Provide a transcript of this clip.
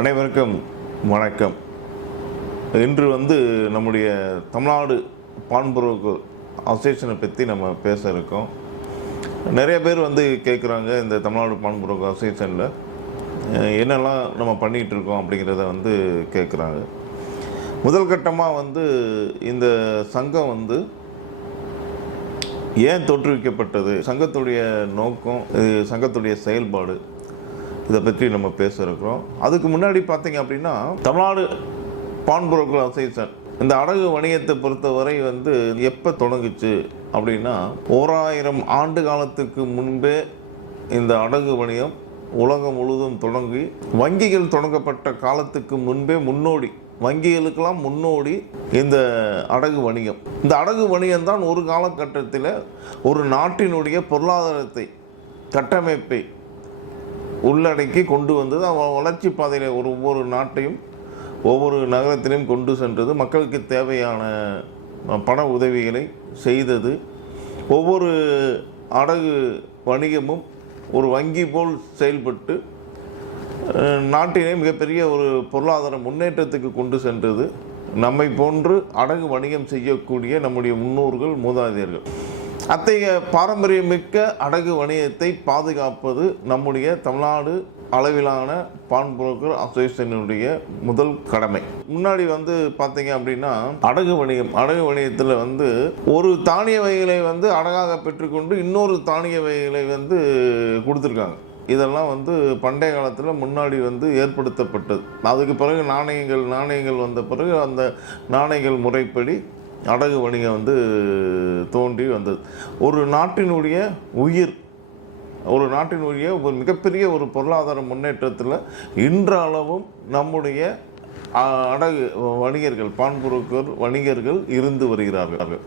அனைவருக்கும் வணக்கம். இன்று வந்து நம்முடைய தமிழ்நாடு பான்புரோக்கு அசோசியேஷனை பற்றி நம்ம பேச இருக்கோம். நிறைய பேர் வந்து கேட்குறாங்க இந்த தமிழ்நாடு பான்புரோக்கு அசோசியேஷனில் என்னெல்லாம் நம்ம பண்ணிகிட்டு இருக்கோம் அப்படிங்கிறத வந்து கேட்குறாங்க முதல் கட்டமாக வந்து இந்த சங்கம் வந்து ஏன் தோற்றுவிக்கப்பட்டது? சங்கத்துடைய நோக்கம் இது சங்கத்துடைய செயல்பாடு இதை பற்றி நம்ம பேச இருக்கிறோம் அதுக்கு முன்னாடி பார்த்தீங்க அப்படின்னா தமிழ்நாடு பான் புரோக்கர் அசோசியேஷன் இந்த அடகு வணிகத்தை பொறுத்தவரை வந்து எப்போ தொடங்குச்சு அப்படின்னா ஓராயிரம் ஆண்டு காலத்துக்கு முன்பே இந்த அடகு வணிகம் உலகம் முழுவதும் தொடங்கி வங்கிகள் தொடங்கப்பட்ட காலத்துக்கு முன்பே முன்னோடி வங்கிகளுக்கெல்லாம் முன்னோடி இந்த அடகு வணிகம். இந்த அடகு வணிகம் தான் ஒரு காலகட்டத்தில் ஒரு நாட்டினுடைய பொருளாதாரத்தை கட்டமைப்பை உள்ளடக்கி கொண்டு வந்தது. அவ- வளர்ச்சி பாதையில் ஒரு ஒவ்வொரு நாட்டையும் ஒவ்வொரு நகரத்திலையும் கொண்டு சென்றது. மக்களுக்கு தேவையான பண உதவிகளை செய்தது. ஒவ்வொரு அடகு வணிகமும் ஒரு வங்கி போல் செயல்பட்டு நாட்டினை மிகப்பெரிய ஒரு பொருளாதார முன்னேற்றத்துக்கு கொண்டு சென்றது. நம்மை போன்று அடகு வணிகம் செய்யக்கூடிய நம்முடைய முன்னோர்கள் மூதாதையர்கள். அத்தகைய பாரம்பரியமிக்க அடகு வணிகத்தை பாதுகாப்பது நம்முடைய தமிழ்நாடு அளவிலான பான் புரோக்கர் அசோசியேஷனுடைய முதல் கடமை. முன்னாடி வந்து பார்த்தீங்க அப்படின்னா அடகு வணிகம் அடகு வணிகத்தில் வந்து ஒரு தானிய வகைகளை வந்து அடகாக பெற்றுக்கொண்டு இன்னொரு தானிய வகைகளை வந்து கொடுத்துருக்காங்க. இதெல்லாம் வந்து பண்டைய காலத்தில் முன்னாடி வந்து ஏற்படுத்தப்பட்டது. அதுக்கு பிறகு நாணயங்கள் நாணயங்கள் வந்த பிறகு அந்த நாணயங்கள் முறைப்படி அடகு வணிகம் வந்து தோன்றி வந்தது. ஒரு நாட்டினுடைய உயிர் ஒரு நாட்டினுடைய ஒரு மிகப்பெரிய ஒரு பொருளாதார முன்னேற்றத்தில் இன்றளவும் நம்முடைய அடகு வணிகர்கள் பான்புரோக்கர் வணிகர்கள் இருந்து வருகிறார்கள்.